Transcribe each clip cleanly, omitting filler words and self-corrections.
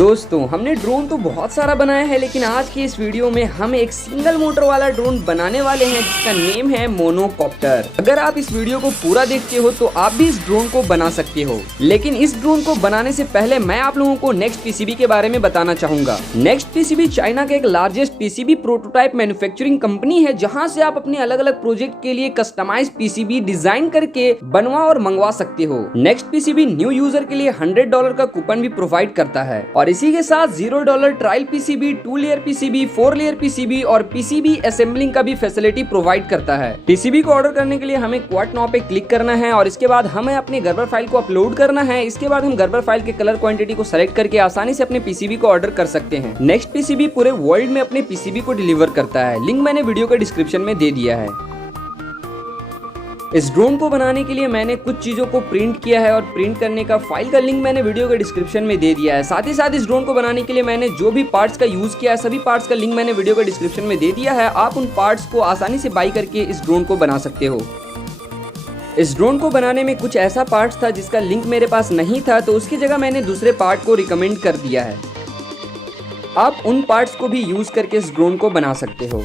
दोस्तों हमने ड्रोन तो बहुत सारा बनाया है, लेकिन आज की इस वीडियो में हम एक सिंगल मोटर वाला ड्रोन बनाने वाले हैं जिसका नेम है मोनोकॉप्टर। अगर आप इस वीडियो को पूरा देखते हो तो आप भी इस ड्रोन को बना सकते हो, लेकिन इस ड्रोन को बनाने से पहले मैं आप लोगों को नेक्स्ट पीसीबी के बारे में बताना चाहूंगा। नेक्स्ट पीसीबी चाइना का एक largest PCB prototype manufacturing company है, जहाँ से आप अपने अलग अलग प्रोजेक्ट के लिए कस्टमाइज पीसीबी डिजाइन करके बनवा और मंगवा सकते हो। नेक्स्ट पीसीबी न्यू यूजर के लिए $100 का कूपन भी प्रोवाइड करता है और इसी के साथ $0 trial PCB, 2 layer PCB, 4 layer PCB और पीसीबी असेंबलिंग का भी फैसिलिटी प्रोवाइड करता है। पीसीबी को ऑर्डर करने के लिए हमें क्वाड नाउ पे क्लिक करना है और इसके बाद हमें अपने गर्बर फाइल को अपलोड करना है। इसके बाद हम गर्बर फाइल के कलर क्वांटिटी को सेलेक्ट करके आसानी से अपने पीसीबी को ऑर्डर कर सकते हैं। नेक्स्ट पीसीबी पूरे वर्ल्ड में अपने पीसीबी को डिलीवर करता है। लिंक मैंने वीडियो के डिस्क्रिप्शन में दे दिया है। इस ड्रोन को बनाने के लिए मैंने कुछ चीज़ों को प्रिंट किया है और प्रिंट करने का फाइल का लिंक मैंने वीडियो के डिस्क्रिप्शन में दे दिया है। साथ ही साथ इस ड्रोन को बनाने के लिए मैंने जो भी पार्ट्स का यूज़ किया है सभी पार्ट्स का लिंक मैंने वीडियो के डिस्क्रिप्शन में दे दिया है। आप उन पार्ट्स को आसानी से बाई करके इस ड्रोन को बना सकते हो। इस ड्रोन को बनाने में कुछ ऐसा पार्ट्स था जिसका लिंक मेरे पास नहीं था, तो उसकी जगह मैंने दूसरे पार्ट को रिकमेंड कर दिया है। आप उन पार्ट्स को भी यूज़ करके इस ड्रोन को बना सकते हो।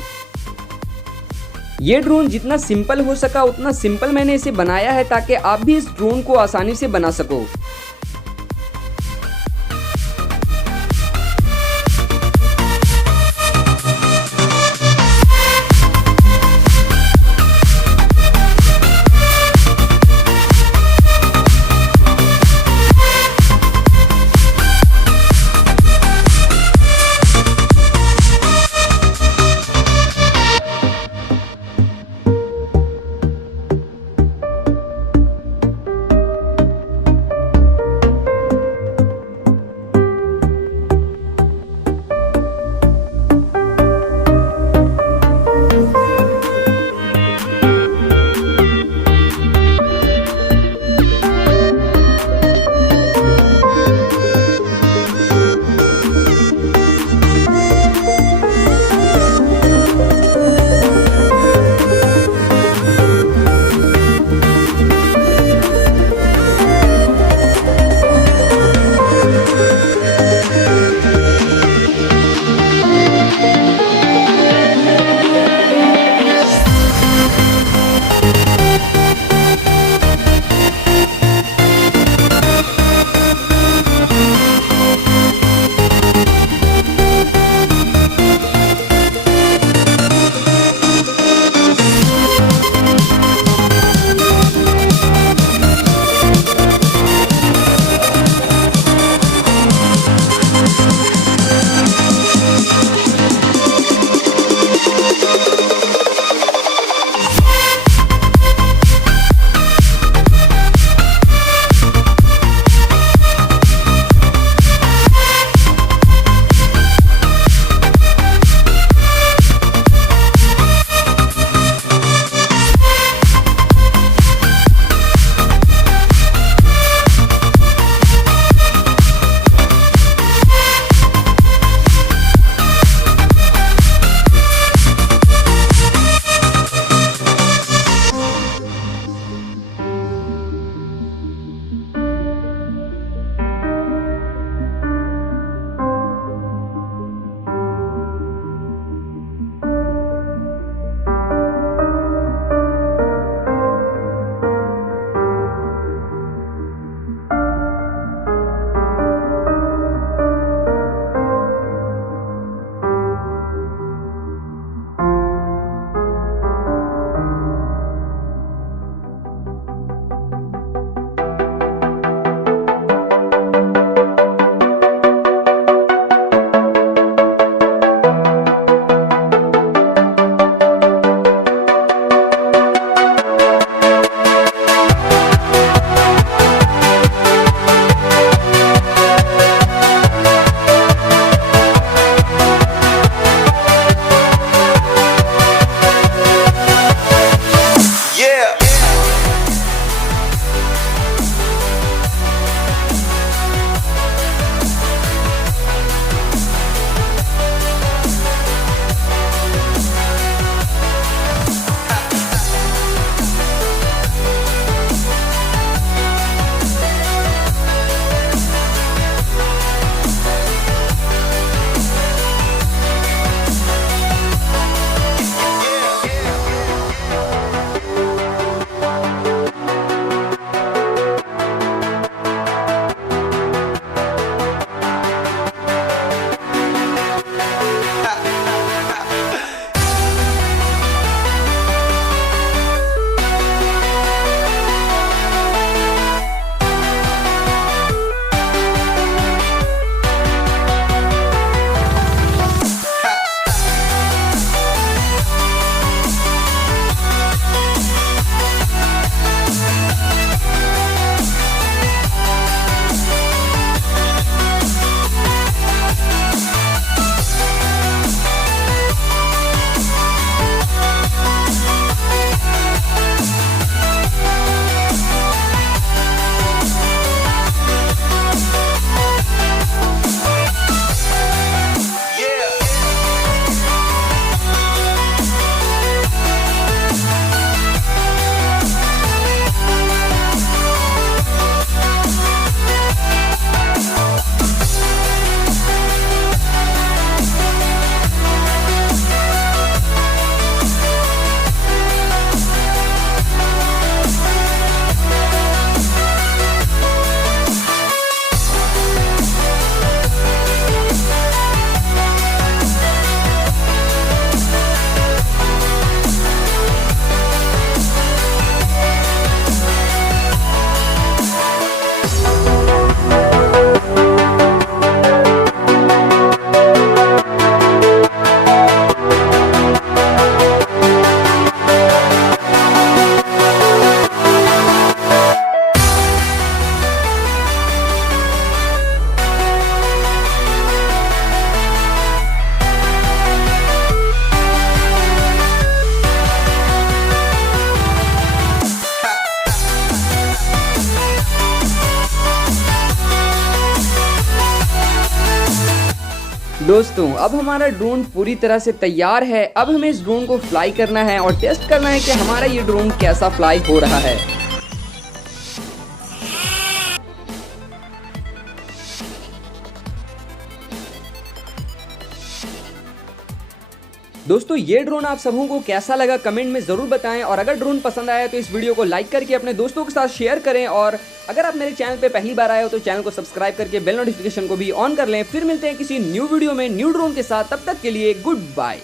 ये ड्रोन जितना सिंपल हो सका उतना सिंपल मैंने इसे बनाया है ताकि आप भी इस ड्रोन को आसानी से बना सको। दोस्तों अब हमारा ड्रोन पूरी तरह से तैयार है। अब हमें इस ड्रोन को फ्लाई करना है और टेस्ट करना है कि हमारा ये ड्रोन कैसा फ्लाई हो रहा है। दोस्तों ये ड्रोन आप सबों को कैसा लगा कमेंट में जरूर बताएं, और अगर ड्रोन पसंद आया तो इस वीडियो को लाइक करके अपने दोस्तों के साथ शेयर करें, और अगर आप मेरे चैनल पे पहली बार आए हो तो चैनल को सब्सक्राइब करके बेल नोटिफिकेशन को भी ऑन कर लें। फिर मिलते हैं किसी न्यू वीडियो में न्यू ड्रोन के साथ, तब तक के लिए गुड बाय।